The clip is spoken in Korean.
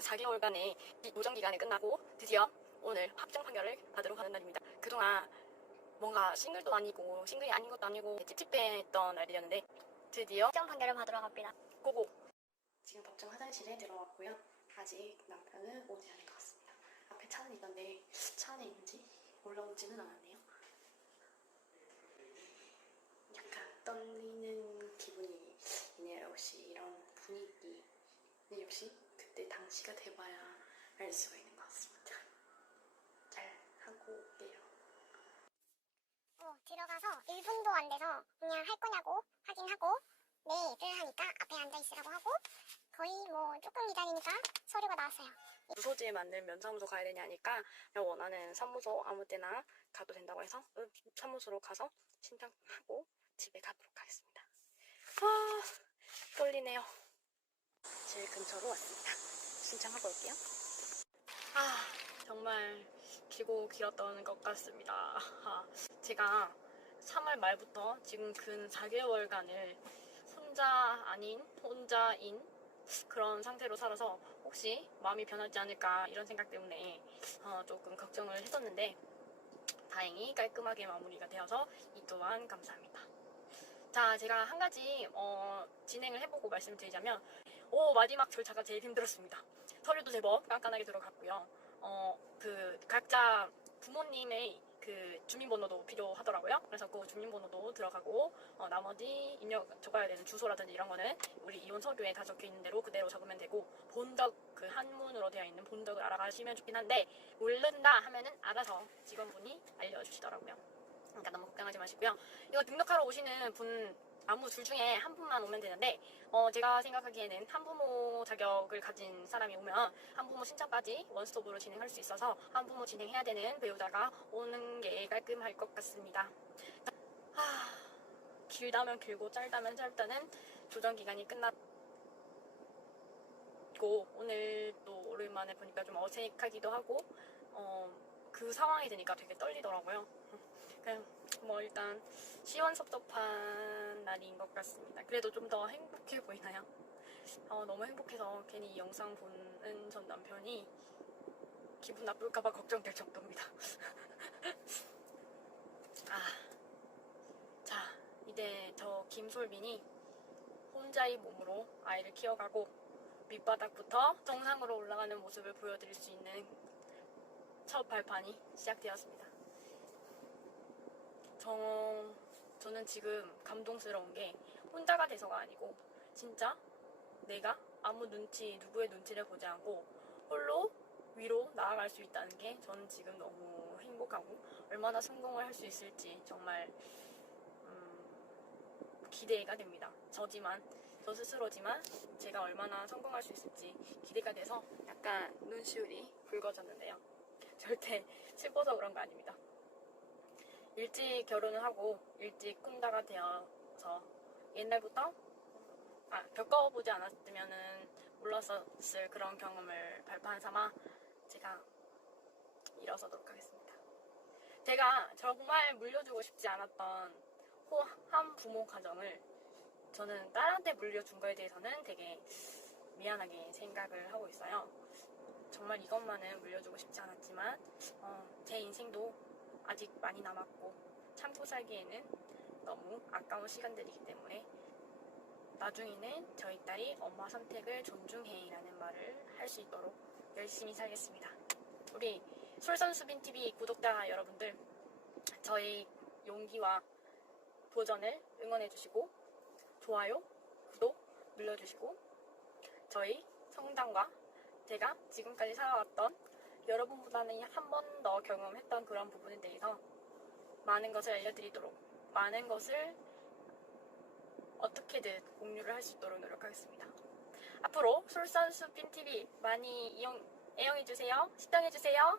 4개월간의 이 노정 기간이 끝나고 드디어 오늘 확정 판결을 받으러 가는 날입니다. 그동안 뭔가 싱글도 아니고 싱글이 아닌 것도 아니고 찝찝했던 날이었는데 드디어 확정 판결을 받으러 갑니다. 고고. 지금 법정 화장실에 들어왔고요. 아직 남편은 오지 않은 것 같습니다. 앞에 차는 있던데 차 안에 있는지 올라오지는 않았네요. 약간 떨리는 기분이 있네요. 역시 이런 분위기. 근데 역시 당시가 돼봐야 알 수가 있는 것 같습니다. 잘 하고 올게요. 어, 들어가서 1분도 안 돼서 그냥 할 거냐고 확인하고 네를 하니까 앞에 앉아 있으라고 하고 거의 뭐 조금 기다리니까 서류가 나왔어요. 무소지에 만든 면사무소 가야 되냐니까 원하는 사무소 아무 때나 가도 된다고 해서 음, 사무소로 가서 신청하고 집에 가도록 하겠습니다. 아 떨리네요. 제일 근처로 왔습니다. 신청하고 올게요. 아 정말 길고 길었던 것 같습니다. 아, 제가 3월 말부터 지금 근 4개월간을 혼자 아닌 혼자인 그런 상태로 살아서 혹시 마음이 변하지 않을까 이런 생각 때문에 어, 조금 걱정을 했었는데 다행히 깔끔하게 마무리가 되어서 이 또한 감사합니다. 자, 제가 한 가지 어, 진행을 해보고 말씀드리자면 오 마지막 절차가 제일 힘들었습니다. 서류도 제법 깐깐하게 들어갔고요. 어, 그 각자 부모님의 그 주민번호도 필요하더라고요. 그래서 그 주민번호도 들어가고 어, 나머지 입력 적어야 되는 주소라든지 이런 거는 우리 이혼 서류에 다 적혀 있는 대로 그대로 적으면 되고 본덕 그 한문으로 되어 있는 본덕을 알아가시면 좋긴 한데 모른다 하면은 알아서 직원분이 알려주시더라고요. 그러니까 너무 걱정하지 마시고요. 이거 등록하러 오시는 분 아무 둘 중에 한 분만 오면 되는데 어, 제가 생각하기에는 한부모 자격을 가진 사람이 오면 한부모 신청까지 원스톱으로 진행할 수 있어서 한부모 진행해야 되는 배우자가 오는 게 깔끔할 것 같습니다. 아, 길다면 길고 짧다면 짧다는 조정 기간이 끝났고 오늘 또 오랜만에 보니까 좀 어색하기도 하고 어, 그 상황이 되니까 되게 떨리더라고요. 뭐 일단 시원섭섭한 날인 것 같습니다. 그래도 좀 더 행복해 보이나요? 어, 너무 행복해서 괜히 이 영상 보는 전 남편이 기분 나쁠까봐 걱정될 정도입니다. 아, 자 이제 저 김솔빈이 혼자의 몸으로 아이를 키워가고 밑바닥부터 정상으로 올라가는 모습을 보여드릴 수 있는 첫 발판이 시작되었습니다. 저, 저는 지금 감동스러운 게 혼자가 돼서가 아니고 진짜 내가 아무 눈치, 누구의 눈치를 보지 않고 홀로 위로 나아갈 수 있다는 게 저는 지금 너무 행복하고 얼마나 성공을 할 수 있을지 정말 음, 기대가 됩니다. 저지만 저 스스로지만 제가 얼마나 성공할 수 있을지 기대가 돼서 약간 눈시울이 붉어졌는데요. 절대 슬퍼서 그런 거 아닙니다. 일찍 결혼을 하고 일찍 꿈다가 되어서 옛날부터 아, 겪어보지 않았으면은 몰랐었을 그런 경험을 발판 삼아 제가 일어서도록 하겠습니다. 제가 정말 물려주고 싶지 않았던 호한 부모 가정을 저는 딸한테 물려준 거에 대해서는 되게 미안하게 생각을 하고 있어요. 정말 이것만은 물려주고 싶지 않았지만 어, 제 인생도 아직 많이 남았고 참고 살기에는 너무 아까운 시간들이기 때문에 나중에는 저희 딸이 엄마 선택을 존중해라는 말을 할 수 있도록 열심히 살겠습니다. 우리 솔선수빈TV 구독자 여러분들 저희 용기와 도전을 응원해주시고 좋아요, 구독 눌러주시고 저희 성장과 제가 지금까지 살아왔던 여러분보다는 한 번 더 경험했던 그런 부분에 대해서 많은 것을 알려드리도록 많은 것을 어떻게든 공유를 할 수 있도록 노력하겠습니다. 앞으로 솔선수빈TV 많이 이용, 애용해 주세요. 시청해 주세요.